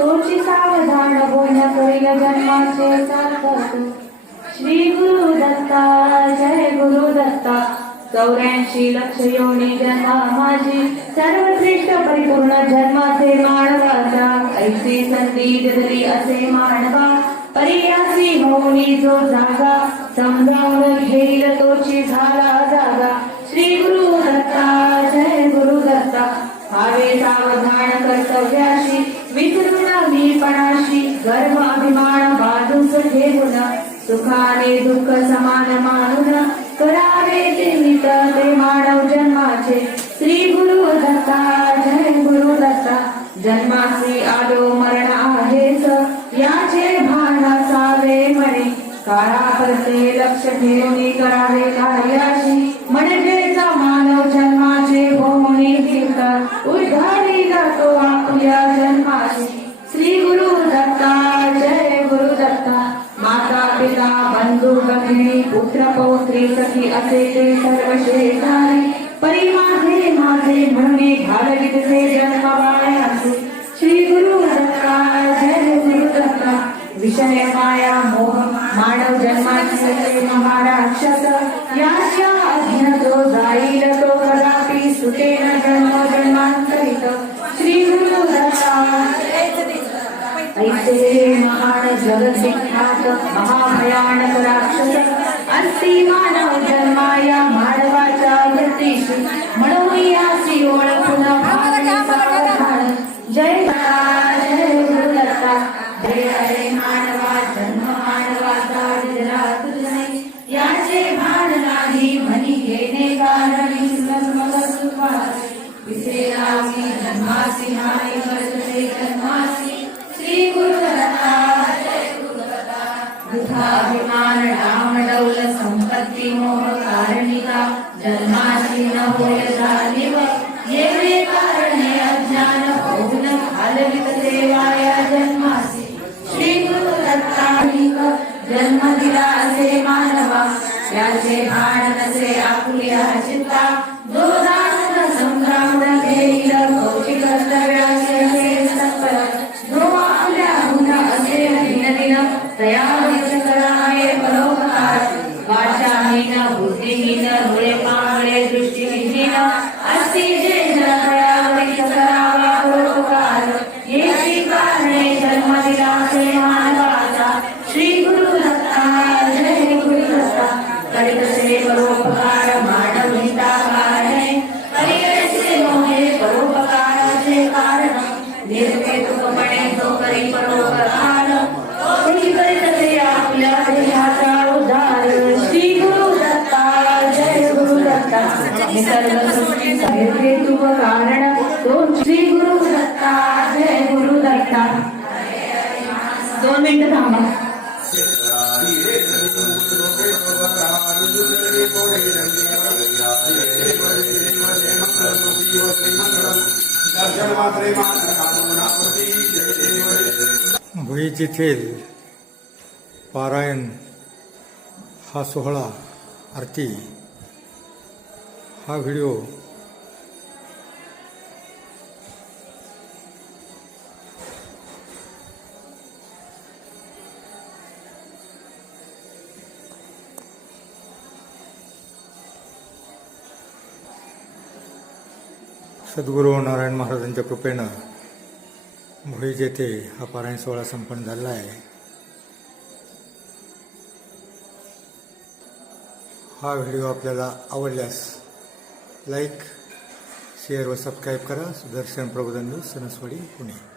तोची सावधान बोल करील जन्माचे सार्थक श्री गुरु दत्ता जय गुरु दत्ता. चौऱ्याऐंशी लक्ष योनी जन्मा माझी. सर्वश्रेष्ठ परिपूर्ण जन्माचे मानवाचा. ऐसी संधी जगली असे मानवा. परियासी होऊनी जो जागा. समजावून घेईल तोची झाला जागा. श्री गुरु दत्ता जय गुरु दत्ता. हवे सावधान कर्तव्या हे गुण सुखाने दुःख समान मानून करावे ते मित ते मानव जन्माचे. श्री गुरु दत्ता जय गुरु दत्ता. जन्मासी आलो मरण आहेच याचे भान असावे म्हणे. काळापरते लक्ष ठेवून करावे काय बंधू पुत्र पौत्री सखी असे ते सर्व शेजारी परी माझे माझे म्हणणे घालवितसे जन्म बाळ्याचे श्री गुरु दत्ता जय गुरु दत्ता. विषय माया मोह मानव जन्माची महाराक्षस. याच्या जगत महाभयानक राक्षस अस्ति मानव जन्माया मानवाच्या वृत्तीशी म्हणून याची ओळखून जय जय जय हरे मानवा जन्म मानवाचा याचे भान नाही म्हणी घेणे कारण मग जन्मासी हाय जन्माशी जन्मासी न होय जाणीव येणे कारणे अज्ञान होऊन घालवित देवाया जन्मासी श्री गुरु दत्तानिक जन्म दिला असे मानवा त्याचे भान नसे आपुल्या चित्ता जो जाणून संग्राम घेईल कौशिक कर्तव्याचे हे सत्य जो आपल्या गुण असे दिन दिन तयार कराये परोपकार वाचाहीन बुद्धिहीन डोळे निर्वेतुकपणे तो करी परोपकार कोणी आपल्या देहाचा उद्धार. श्री गुरु दत्ता जय गुरु दत्ता. निसर्ग सृष्टीचा कारण तो श्री गुरु दत्ता जय गुरु दत्ता. दोन मिनिटं थांबा. भुईच येथील पारायण हा सोहळा आरती हा व्हिडिओ सद्गुरू नारायण महाराजांच्या कृपेनं भुईज येथे हा पारायण सोहळा संपन्न झाला आहे हा व्हिडिओ आपल्याला आवडल्यास लाईक शेअर व सबस्क्राईब करा. सुदर्शन प्रबोधन न्यूज सणसवाडी पुणे.